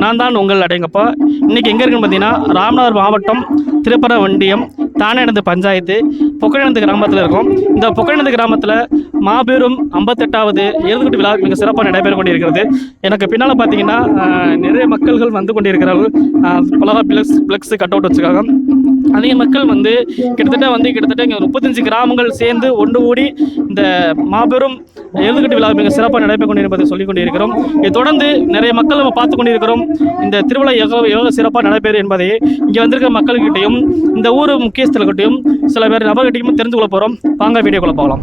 நான் தான் உங்கள் அடையங்கப்பா. இன்றைக்கி எங்கே இருக்குன்னு பார்த்தீங்கன்னா ராமநாதர் மாவட்டம் திருப்பரவண்டியம் தானேநந்து பஞ்சாயத்து பொக்கழநந்து கிராமத்தில் இருக்கும். இந்த பொக்கழநந்து கிராமத்தில் மாபெரும் ஐம்பத்தெட்டாவது எழுதுகுட்டு விழா மிக சிறப்பாக நடைபெற கொண்டிருக்கிறது. எனக்கு பின்னால் பார்த்தீங்கன்னா நிறைய மக்கள்கள் வந்து கொண்டிருக்கிறார்கள். ஆஹ், பலகா பிளக்ஸ் பிளக்ஸ் கட் அவுட் வச்சுருக்காங்க. அநேக மக்கள் வந்து கிட்டத்தட்ட வந்து கிட்டத்தட்ட இங்கே முப்பத்தஞ்சு கிராமங்கள் சேர்ந்து ஒன்று கூடி இந்த மாபெரும் எழுதுகட்டு விழா மிக சிறப்பாக நடைபெற கொண்டிருப்பதை சொல்லிக் கொண்டிருக்கிறோம். இதை தொடர்ந்து நிறைய மக்கள் நம்ம பார்த்து கொண்டிருக்கிறோம். இந்த திருவிழா எவ்வளவு எவ்வளோ சிறப்பாக நடைபெறும் என்பதை இங்கே வந்திருக்கிற மக்கள்கிட்டையும் இந்த ஊர் முக்கியஸ்தர்கிட்டையும் சில பேர் நபர்கிட்டையும் தெரிந்து கொள்ள போகிறோம். வாங்க வீடியோக்குள்ள போகலாம்.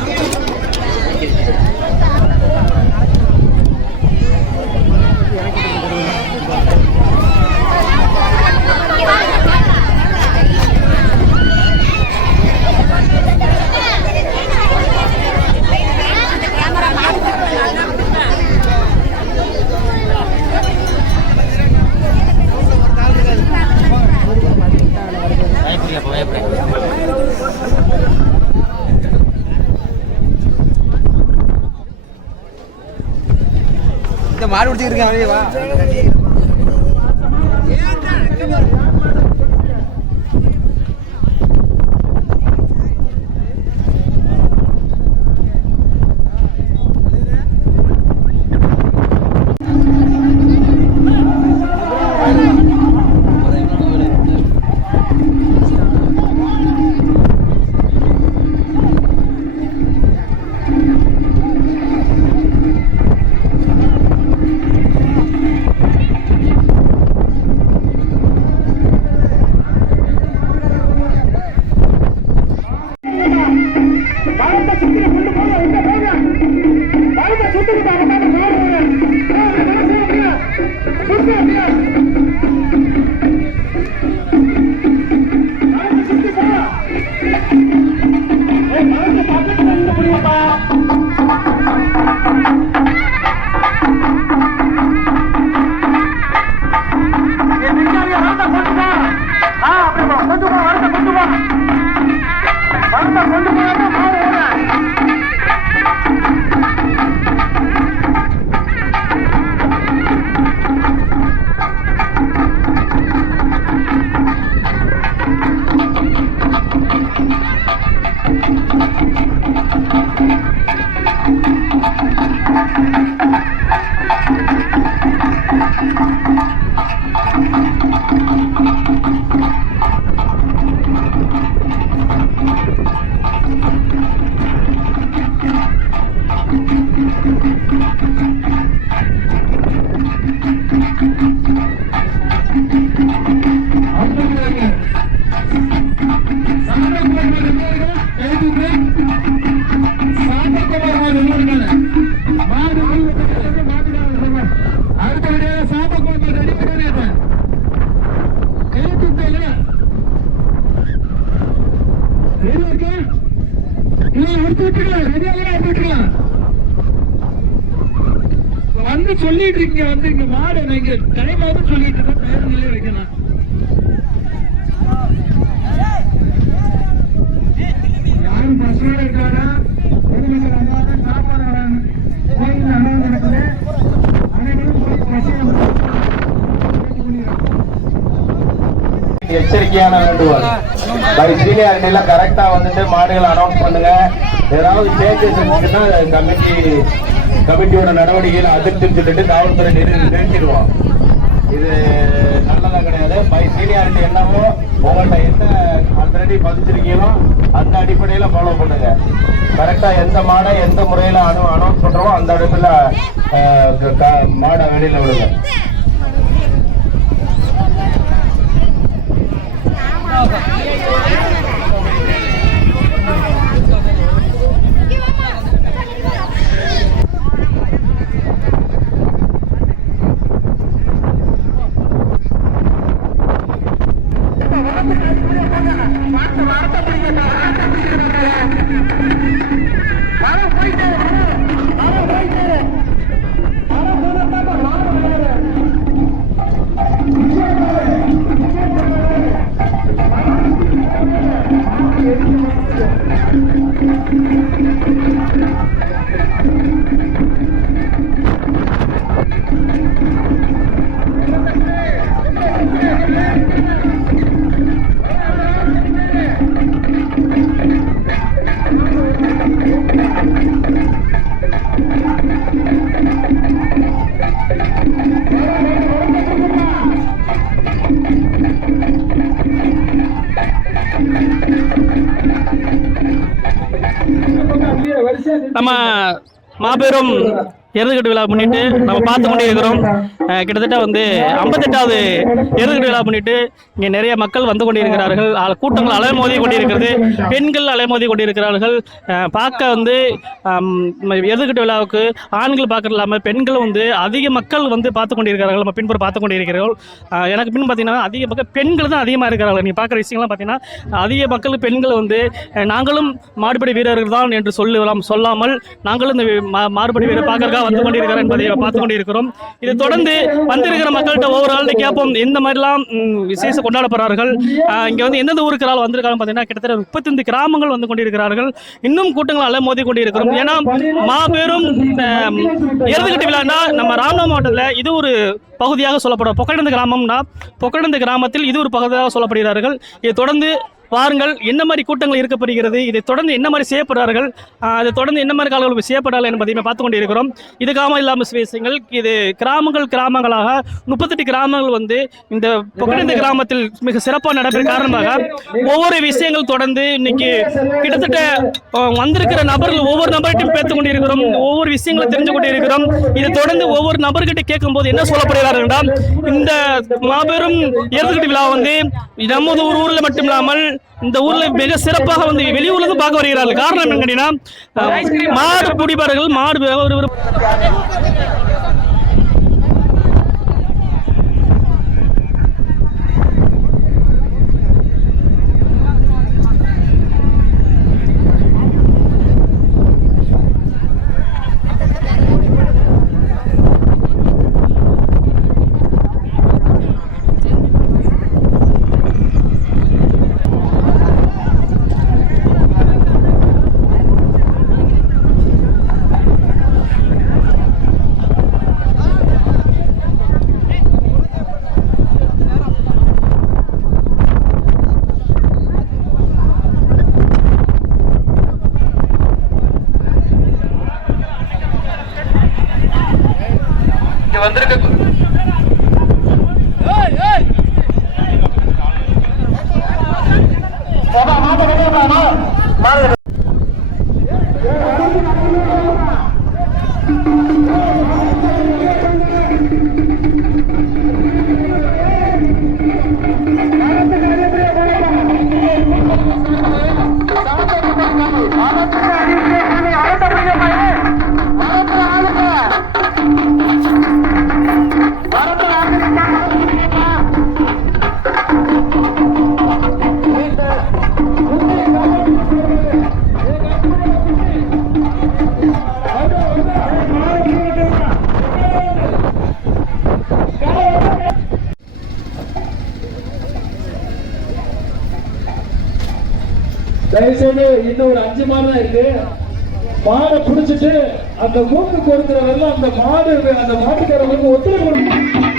மாடு பிடிச்சிருக்காங்க வா. அடுத்தபடியாக எச்சரிக்கையான வேண்டுகோள். பை சீனியாரிட்டியில கரெக்டா வந்துட்டு மாடுகளை அனௌன்ஸ் பண்ணுங்க. ஏதாவது சேஞ்சஸ் இருந்துச்சுன்னா கமிட்டி கமிட்டியோட நடவடிக்கைகளை அதிர்ச்சி சொல்லிட்டு காவல்துறை நிறுத்திடுவோம் இது நல்லதா கிடையாது. பை சீனியாரிட்டி என்னவோ உங்கள்கிட்ட என்ன ஆல்ரெடி பதிச்சிருக்கீங்களோ அந்த அடிப்படையில் ஃபாலோ பண்ணுங்க. கரெக்டாக எந்த மாடை எந்த முறையில் அனு அனௌன்ஸ் பண்ணுறோமோ அந்த இடத்துல மாடை வெளியில் விடுங்க. Prova. E aí, நம்ம மாபெரும் எருதுகட்டு விழா முன்னிட்டு நம்ம பார்த்து கொண்டே இருக்கிறோம் கிட்டத்தட்ட வந்து ஐம்பத்தெட்டாவது எருதுகட்டு விழா முன்னிட்டு இங்கே நிறைய மக்கள் வந்து கொண்டிருக்கிறார்கள். அ- கூட்டங்கள் அலைமோதி கொண்டிருக்கிறது. பெண்கள் அலைமோதி கொண்டிருக்கிறார்கள். பார்க்க வந்து எருதுகட்டு விழாவுக்கு ஆண்கள் பார்க்கறது இல்லாமல் பெண்களும் வந்து அதிக மக்கள் வந்து பார்த்து கொண்டிருக்கிறார்கள். நம்ம பின்புறம் பார்த்து கொண்டிருக்கிறோம். எனக்கு பின் பார்த்தீங்கன்னா அதிக மக்கள் பெண்கள் தான் அதிகமாக இருக்கிறார்கள். நீ பார்க்குற விஷயங்கள்லாம் பார்த்தீங்கன்னா அதிக மக்கள் பெண்கள் வந்து நாங்களும் மாடுபடி வீரர்கள் தான் என்று சொல்லலாம் சொல்லாமல் நாங்களும் இந்த மா- மாடுபடி வீரர் பார்க்கறதுக்காக வந்து கொண்டிருக்கிறோம் என்பதை பார்த்து கொண்டிருக்கிறோம். இதை தொடர்ந்து வந்திருக்கிற மக்கள்கிட்ட ஒவ்வொரு ஆள்கிட்ட கேட்போம். எந்த மாதிரிலாம் விசேஷ கொண்டாடப்படுறார்கள். இங்கே வந்து எந்தெந்த ஊருக்கு ஆள் வந்திருக்காங்க பார்த்தீங்கன்னா கிட்டத்தட்ட முப்பத்தைந்து கிராமங்கள் வந்து கொண்டிருக்கிறார்கள். இன்னும் கூட்டங்கள் அல்ல மோதி கொண்டிருக்கிறோம். ஏன்னா மாபெரும் அஹ், எருதுகட்டு விழான்னா நம்ம ராமநாதபுரம் மாவட்டத்தில் இது ஒரு பகுதியாக சொல்லப்படும். பொக்கடந்து கிராமம்னா பொக்கடந்து கிராமத்தில் இது ஒரு பகுதியாக சொல்லப்படுகிறார்கள். இதை தொடர்ந்து வாருங்கள் என்ன மாதிரி கூட்டங்கள் இருக்கப்படுகிறது இதை தொடர்ந்து என்ன மாதிரி செய்யப்படுறார்கள் அதை தொடர்ந்து என்ன மாதிரி காலங்கள் செய்யப்படாது என்பதையுமே பார்த்து கொண்டு இருக்கிறோம் இதுக்காக இல்லாமல் சில விஷயங்கள் இது கிராமங்கள் கிராமங்களாக முப்பத்தெட்டு கிராமங்கள் வந்து இந்த புகழ்ந்த கிராமத்தில் மிக சிறப்பாக நடைபெற காரணமாக ஒவ்வொரு விஷயங்கள் தொடர்ந்து இன்னைக்கு கிட்டத்தட்ட வந்திருக்கிற நபர்கள் ஒவ்வொரு நபர்கிட்டையும் பேத்து கொண்டு இருக்கிறோம் ஒவ்வொரு விஷயங்களை தெரிஞ்சு கொண்டு இருக்கிறோம் இதை தொடர்ந்து ஒவ்வொரு நபர்கிட்ட கேட்கும்போது என்ன சொல்லப்படுகிறார்கள் என்றால் இந்த மாபெரும் ஏற்கட்டு விழா வந்து நமது ஒரு ஊரில் மட்டும் இல்லாமல் இந்த ஊர்ல மிக சிறப்பாக வந்து வெளியூர்ல இருந்து பார்க்க வருகிறார்கள். காரணம் என்னன்னு கேட்டீங்கன்னா மாடு பிடிப்பார்கள் மாடு Madre மாடை பிடிச்சிட்டு அந்த மூக்கு கொடுக்கிறவர்கள் அந்த மாடு அந்த மாட்டுக்காரங்களுக்கு ஒத்துழைப்பு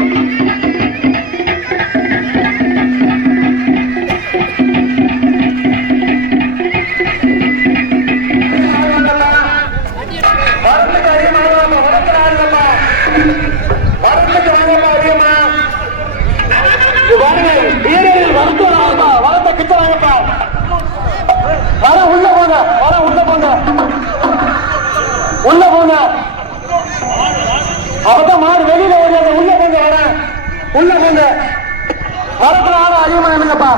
அப்பதான் மாடு வெளியில ஓடியாங்க உள்ள போங்க வர உள்ள போங்க வரத்துல ஆட அதிகமா என்னங்கப்பா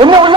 இன்னும் உள்ள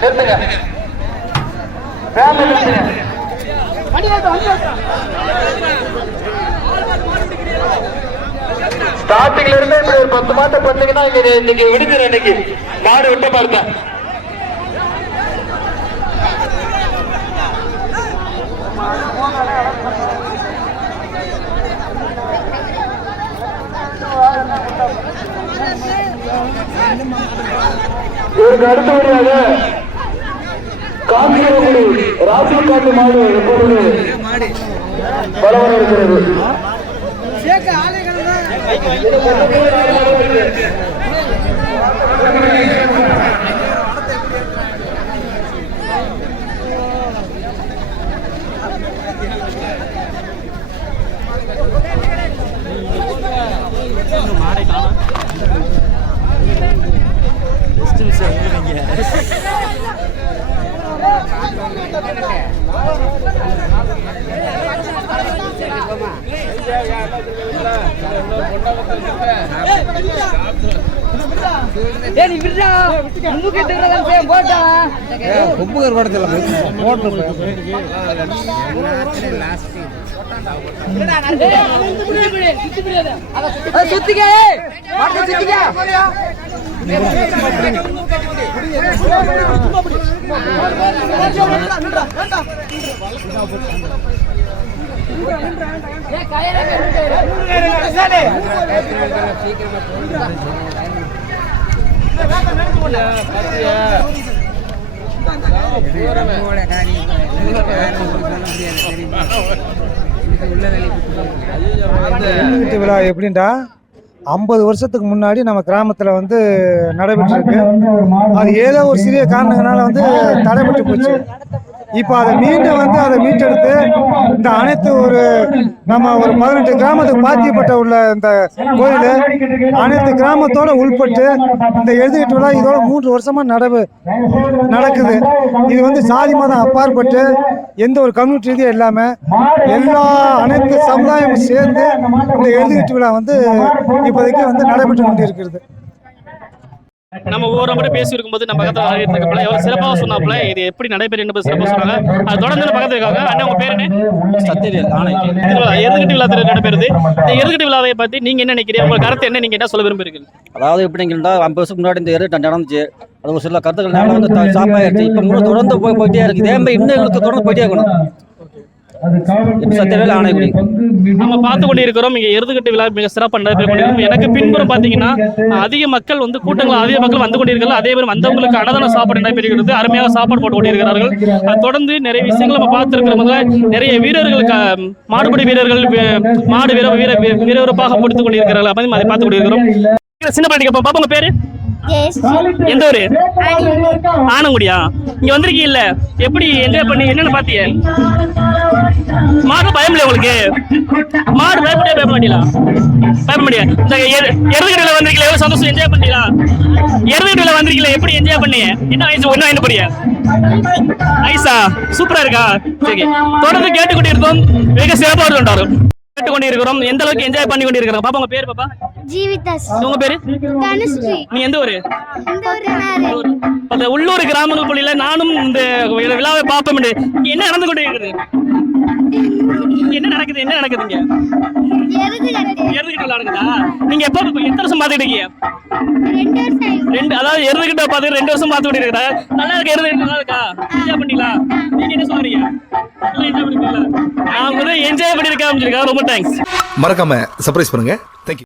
நிறுத்துங்க. வேன்ல நிறுத்துங்க. ஸ்டார்டிங்ல இருந்து இப்படி ஒரு பத்து மாட்டை பண்ணீங்கன்னா இங்க இன்னைக்கு விடுதலை இன்னைக்கு. மாடு விட்ட பார்த்தேன் இதற்கு அடுத்தபடியாக காந்தியகுடி ராசிக்காட்டு மாடு எப்பொழுது பலவர இருக்கிறது பெஸ்ட் விஷயம் உங்களுக்கு கும்பகர் படத்தில் போட்டு சுத்திக்க சுத்திக்க. வீட்டு விழா எப்படின்டா? ஐம்பது வருஷத்துக்கு முன்னாடி நம்ம கிராமத்தில் வந்து நடைபெற்றிருக்கு. அது ஏதோ ஒரு சிறிய காரணங்களால வந்து தடைபட்டு போச்சு. இப்போ அதை மீண்டும் வந்து அதை மீட்டெடுத்து இந்த அனைத்து ஒரு நம்ம ஒரு பதினெட்டு கிராமத்துக்கு பாத்தியப்பட்ட உள்ள இந்த கோயில் அனைத்து கிராமத்தோட உள்பட்டு இந்த எழுதுகிட்டு விழா இதோட மூன்று வருஷமா நடவு நடக்குது. இது வந்து சாதி மதம் அப்பாற்பட்டு எந்த ஒரு கம்யூனிட்டி ரீதியும் இல்லாம எல்லா அனைத்து சமுதாயமும் சேர்ந்து இந்த எழுதுகிட்டு விழா வந்து இப்போதைக்கு வந்து நடைபெற்று கொண்டிருக்கிறது. நம்ம ஒவ்வொரு மட்டும் பேசி இருக்கும்போது நம்ம பக்கத்தில் ஆகிட்டு எவ்வளோ சிறப்பாக சொன்னாப்புல. இது எப்படி நடைபெறும் என்பது சிறப்பாக சொன்னாங்க. அது தொடர்ந்து பக்கத்தில் இருக்காங்க. அண்ணன் உங்க பேர் என்ன? சத்தியவேல் ஆணைக்கு எருதுகட்டு விழா நடைபெறுது. இந்த எருதுகட்டு விழாவை பத்தி நீங்க என்ன நினைக்கிறீங்க? உங்க கருத்து என்ன? நீங்க என்ன சொல்ல விரும்புறீங்க அதாவது எப்படிங்கன்னா ஐம்பது வருஷத்துக்கு முன்னாடி இந்த எரு நடந்துச்சு. அது ஒரு சில கருத்துக்கள்னால வந்து த- சாப்பாயிடுச்சு இப்போ தொடர்ந்து போய் போயிட்டே இருக்கு. இதே மாதிரி இன்னும் எங்களுக்கு தொடர்ந்து போயிட்டே இருக்கணும். சத்தியவேல் ஆணைக்குடி. நம்ம பார்த்து கொண்டு இருக்கிறோம் இங்க எருதுகட்டு விழா மிக சிறப்பாக நடைபெற கொண்டிருக்கும். எனக்கு பின்புறம் பாத்தீங்கன்னா அதிக மக்கள் வந்து கூட்டங்கள் அதிக மக்கள் வந்து கொண்டிருக்கிறார்கள். அதே மாதிரி வந்தவங்களுக்கு அன்னதான சாப்பாடு நடைபெறுகிறது. அருமையாக சாப்பாடு போட்டு கொண்டிருக்கிறார்கள். அது தொடர்ந்து நிறைய விஷயங்கள் நம்ம பார்த்துருக்கிறோம்ல நிறைய வீரர்கள் க- மாடுபிடி வீரர்கள் மாடு வீர வீர வீரப்பாக கொடுத்து கொண்டிருக்கிறார்கள். அதை பார்த்து கொண்டிருக்கிறோம். சின்ன பாட்டிக்கு பாப்பா உங்க பேரு? எந்த ஊரு? ஆனங்குடியா? இங்க வந்திருக்கீங்கல்ல? எப்படி என்ஜாய் பண்ணி என்னென்ன பாத்தீங்க? மாடு பயம் இல்லையா உங்களுக்கு? மாடு பயப்படியா பயப்பட மாட்டீங்களா? பயப்பட முடியாது. இந்த எருதுகடையில வந்திருக்கீங்களா? எவ்வளவு சந்தோஷம் என்ஜாய் பண்ணீங்களா எருதுகடையில வந்திருக்கீங்களா? எப்படி என்ஜாய் பண்ணீங்க? என்ன வயசு என்ன என்ன போறீங்க? ஐசா சூப்பரா இருக்கா? சரி. தொடர்ந்து கேட்டுக்கொண்டு இருக்கோம் வெகு சிறப்பாக கொண்டாரு கேட்டுக்கொண்டு இருக்கிறோம் எந்த அளவுக்கு என்ஜாய் பண்ணி கொண்டு இருக்கிறோம் பாப்பா உங்க பேரு பாப்பா? ஜீவிதாஸ். உங்க பேரு? தனுஸ்ரீ. நீ எந்த ஊரு? இந்த உள்ளூர் கிராமங்கள் பள்ளியில நானும் இந்த விழாவை பார்ப்போம் என்ன நடந்து கொண்டு இருக்கிறது இங்க என்ன நடக்குது? என்ன நடக்குதுங்க? எருதுகிட்ட நீங்க எப்ப எத்தனை வருஷம் பார்த்துட்டு இருக்கீங்க? ரெண்டு அதாவது எருதுகிட்ட பார்த்து ரெண்டு வருஷம் பார்த்து கொண்டு இருக்கிறா நல்லா இருக்கு எருது நல்லா இருக்கா? என்ஜாய் பண்ணீங்களா நீங்க என்ன சொல்றீங்க? நான் வந்து என்ஜாய் பண்ணிருக்கேன் ரொம்ப தேங்க்ஸ் மறக்காம சர்ப்ரைஸ் பண்ணுங்க. தேங்க்யூ